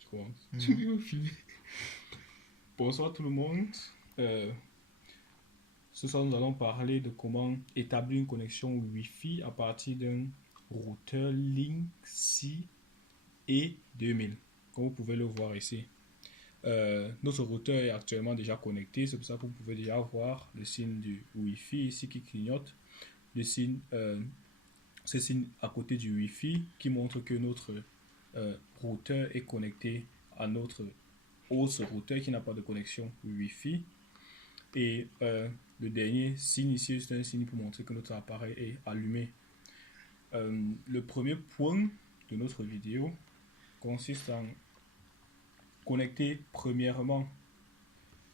Je commence. Mhm. Bonsoir tout le monde. Euh, Ce soir, nous allons parler de comment établir une connexion Wi-Fi à partir d'un routeur Linksys E2000, comme vous pouvez le voir ici. Notre routeur est actuellement déjà connecté, c'est pour ça que vous pouvez déjà voir le signe du Wi-Fi ici qui clignote. Le signe, ce signe à côté du Wi-Fi qui montre que notre routeur est connecté à notre autre routeur qui n'a pas de connexion Wi-Fi. Et le dernier signe ici, c'est un signe pour montrer que notre appareil est allumé. Le premier point de notre vidéo consiste en connecter premièrement.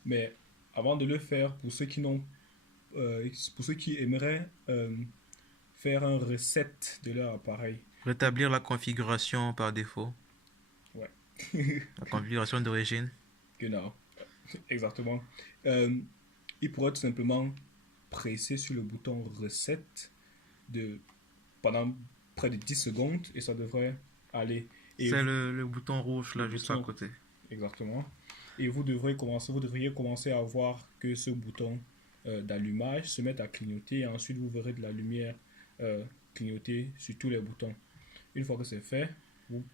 Mais avant de le faire, pour ceux pour ceux qui aimeraient faire un reset de leur appareil. Rétablir la configuration par défaut, Ouais, la configuration d'origine. genau, exactement. Euh, il pourrait tout simplement presser sur le bouton reset de, pendant près de 10 secondes et ça devrait aller. Et C'est le bouton rouge le là juste à bouton, côté. exactement. Et vous devriez commencer à voir que ce bouton d'allumage se met à clignoter et ensuite vous verrez de la lumière clignoter sur tous les boutons. Une fois que c'est fait, vous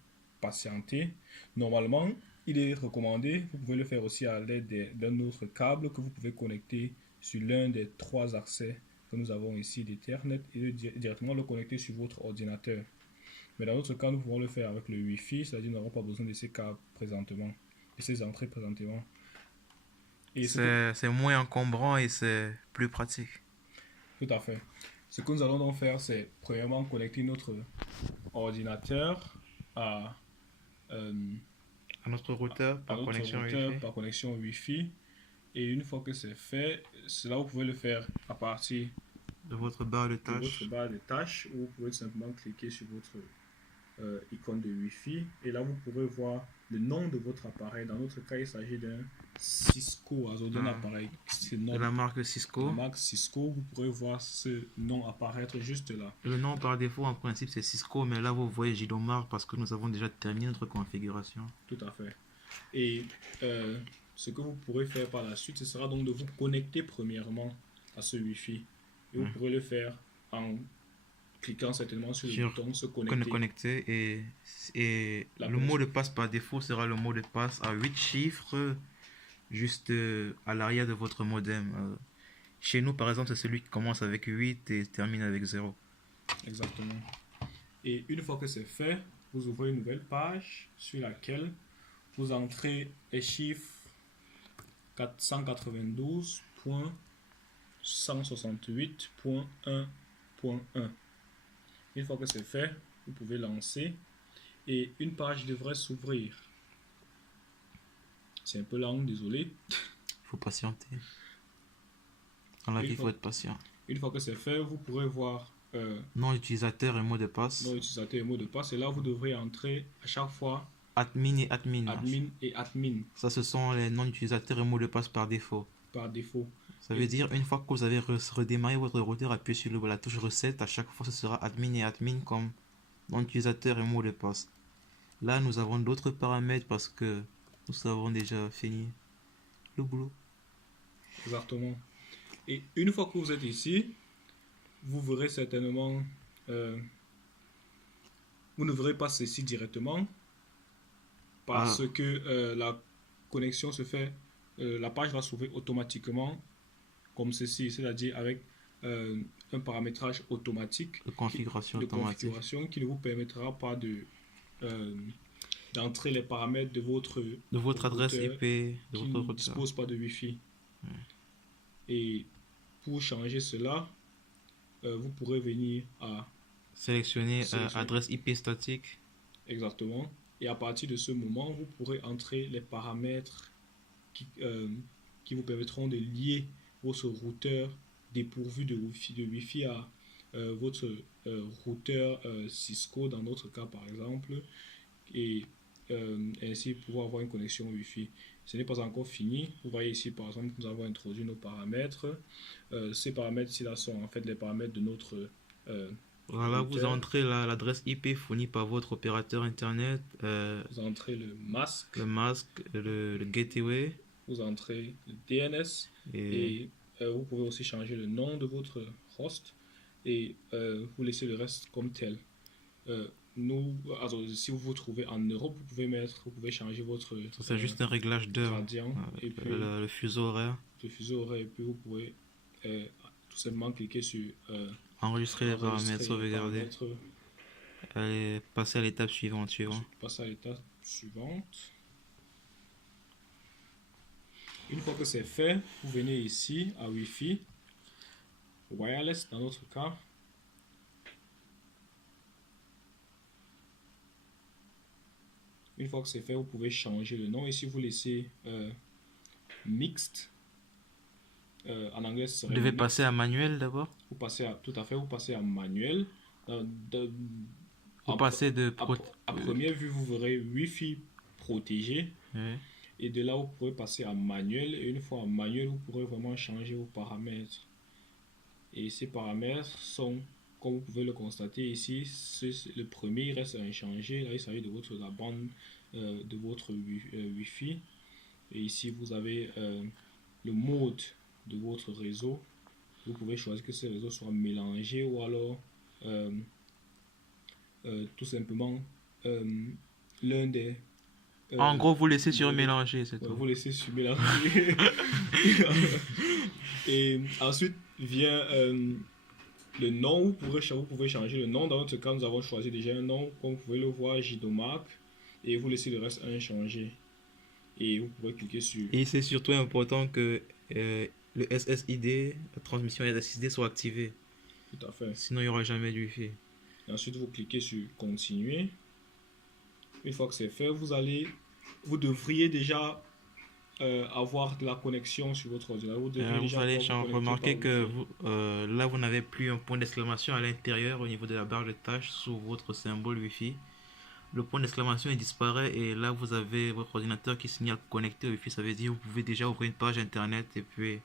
patientez. Normalement, il est recommandé, vous pouvez le faire aussi à l'aide d'un autre câble que vous pouvez connecter sur l'un des trois accès que nous avons ici d'Ethernet et directement le connecter sur votre ordinateur. Mais dans notre cas, nous pouvons le faire avec le Wi-Fi, c'est-à-dire nous n'avons pas besoin de ces câbles présentement et ces entrées présentement. Et ce que, C'est moins encombrant et c'est plus pratique. tout à fait. Ce que nous allons donc faire, c'est premièrement connecter notre ordinateur à, euh, À notre routeur à par notre connexion routeur Wi-Fi. par connexion Wi-Fi. Et une fois que c'est fait, cela vous pouvez le faire à partir De votre barre de de votre tâches. barre de tâches où vous pouvez simplement cliquer sur votre icône de Wi-Fi et là vous pourrez voir le nom de votre appareil. Dans notre cas, il s'agit d'un Cisco, also d'un Ah, appareil c'est de la marque de la Cisco. marque Cisco. Vous pourrez voir ce nom apparaître juste là. Le nom par défaut en principe c'est Cisco, mais là vous voyez Gidomar parce que nous avons déjà terminé notre configuration. Tout à fait. Et ce que vous pourrez faire par la suite, ce sera donc de vous connecter premièrement à ce Wi-Fi. Et vous Hmm. pourrez le faire en cliquant certainement sur le Sur bouton se connecter. connecter et La le mot de connexion. passe par défaut sera le mot de passe à 8 chiffres juste à l'arrière de votre modem. Chez nous par exemple c'est celui qui commence avec 8 et termine avec 0. Exactement. Et une fois que c'est fait, vous ouvrez une nouvelle page sur laquelle vous entrez les chiffres 492.168.1.1. Une fois que c'est fait, vous pouvez lancer et une page devrait s'ouvrir. C'est un peu lent, désolé. Il faut patienter. Dans la vie, il faut être patient. Une fois que c'est fait, vous pourrez voir Nom utilisateur et mot de passe. nom utilisateur et mot de passe. Et là, vous devrez entrer à chaque fois Admin et admin. admin et admin Ça, ce sont les noms d'utilisateurs et mots de passe par défaut. par défaut. Ça veut dire, une fois que vous avez redémarré votre routeur, appuyez sur la touche reset. À chaque fois, ce sera admin et admin comme nom d'utilisateur et mot de passe. Là, nous avons d'autres paramètres parce que nous avons déjà fini le boulot. Exactement. Et une fois que vous êtes ici, vous verrez certainement, vous ne verrez pas ceci directement parce Ah, que la connexion se fait, la page va s'ouvrir automatiquement comme ceci, c'est-à-dire avec un paramétrage automatique de configuration de automatique. configuration qui ne vous permettra pas euh, d'entrer les paramètres de votre De votre adresse routeur IP, de qui votre ne routeur. dispose pas de Wi-Fi. Et pour changer cela, vous pourrez venir à Sélectionner sélectionner adresse IP statique. exactement. Et à partir de ce moment, vous pourrez entrer les paramètres qui vous permettront de lier votre routeur dépourvu de Wi-Fi à votre routeur Cisco, dans notre cas par exemple, et ainsi pouvoir avoir une connexion Wi-Fi. Ce n'est pas encore fini. Vous voyez ici par exemple que nous avons introduit nos paramètres. Ces paramètres-ci là sont en fait les paramètres de notre Voilà, vous routeur. entrez l'adresse IP fournie par votre opérateur internet, Vous entrez le masque, le masque, le gateway, vous entrez le DNS et et vous pouvez aussi changer le nom de votre host et vous laissez le reste comme tel. Si vous vous trouvez en Europe, vous pouvez changer votre c'est juste un réglage d'heure. gradient et puis Le fuseau horaire. le fuseau horaire et puis vous pouvez tout simplement cliquer sur Enregistrer les paramètres, enregistrer les sauvegarder. paramètres. Allez, passer à l'étape suivante. Passer à l'étape suivante. Une fois que c'est fait, vous venez ici à Wi-Fi, wireless dans notre cas. Une fois que c'est fait, vous pouvez changer le nom. Ici, vous laissez mixed. En anglais, ce serait Vous devez mixed. passer à manuel d'abord. Vous passez à manuel. Vous passez de à première vue, vous verrez Wi-Fi protégé. Ouais. Et de là, vous pourrez passer à manuel. Et une fois en manuel, vous pourrez vraiment changer vos paramètres. Et ces paramètres sont, comme vous pouvez le constater ici, le premier il reste inchangé. Là, il s'agit de la bande de votre Wi-Fi. Et ici, vous avez le mode de votre réseau. Vous pouvez choisir que ces réseaux soient mélangés ou alors tout simplement l'un des... en gros, vous laissez sur mélanger, c'est tout. Vous laissez sur mélanger. Et ensuite vient le nom. Vous pouvez changer le nom. Dans notre cas, nous avons choisi déjà un nom. Comme vous pouvez le voir, JDoMark. Et vous laissez le reste inchangé. Et vous pouvez cliquer sur... Et c'est surtout important que le SSID, la transmission SSID soit activée. Tout à fait. Sinon, il n'y aura jamais de Wi-Fi. Et ensuite, vous cliquez sur continuer. Une fois que c'est fait, vous devriez déjà avoir de la connexion sur votre ordinateur. Vous allez remarquer que là, vous n'avez plus un point d'exclamation à l'intérieur au niveau de la barre de tâches sous votre symbole Wi-Fi. Le point d'exclamation disparaît et là, vous avez votre ordinateur qui signale connecté au Wi-Fi. Ça veut dire que vous pouvez déjà ouvrir une page internet et puis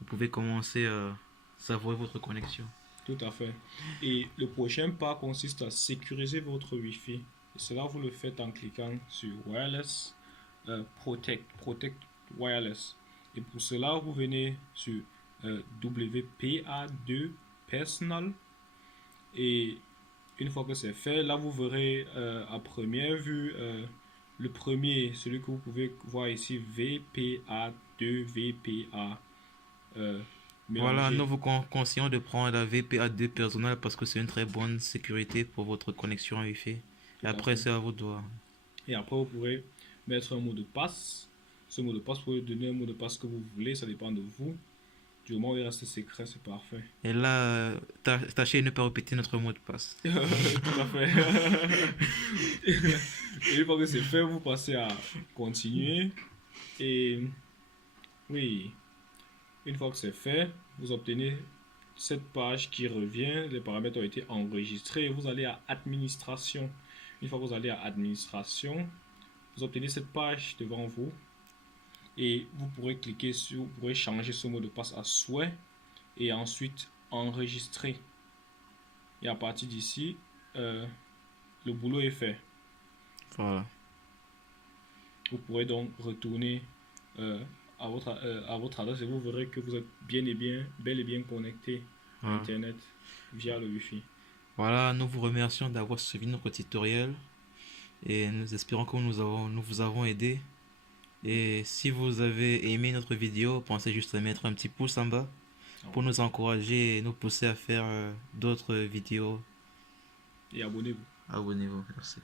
vous pouvez commencer à savourer votre connexion. Tout à fait. Et le prochain pas consiste à sécuriser votre Wi-Fi. Et cela, vous le faites en cliquant sur Wireless, Protect Wireless. Et pour cela, vous venez sur WPA2 Personal. Et une fois que c'est fait, là, vous verrez à première vue le premier, celui que vous pouvez voir ici, VPA2 VPA. Voilà, nous vous conseillons de prendre la VPA2 personnelle parce que c'est une très bonne sécurité pour votre connexion à Wi-Fi. Et après, c'est à vous de voir. Et après, vous pourrez mettre un mot de passe. Ce mot de passe, vous pouvez donner un mot de passe que vous voulez, ça dépend de vous. Du moment où il reste secret, c'est parfait. Et là, tâchez de ne pas répéter notre mot de passe. Tout à fait. Et une fois que c'est fait, vous passez à continuer. Et oui, une fois que c'est fait, vous obtenez cette page qui revient. Les paramètres ont été enregistrés. Vous allez à administration. Une fois que vous allez à administration, vous obtenez cette page devant vous. Et vous pourrez cliquer sur, vous pourrez changer ce mot de passe à souhait et ensuite enregistrer. Et à partir d'ici, le boulot est fait. Voilà. Vous pourrez donc retourner à votre adresse et vous verrez que vous êtes bel et bien connecté à Internet via le Wi-Fi. Voilà, nous vous remercions d'avoir suivi notre tutoriel et nous espérons que nous vous avons aidé. Et si vous avez aimé notre vidéo, pensez juste à mettre un petit pouce en bas pour nous encourager et nous pousser à faire d'autres vidéos. Et abonnez-vous. Abonnez-vous, merci.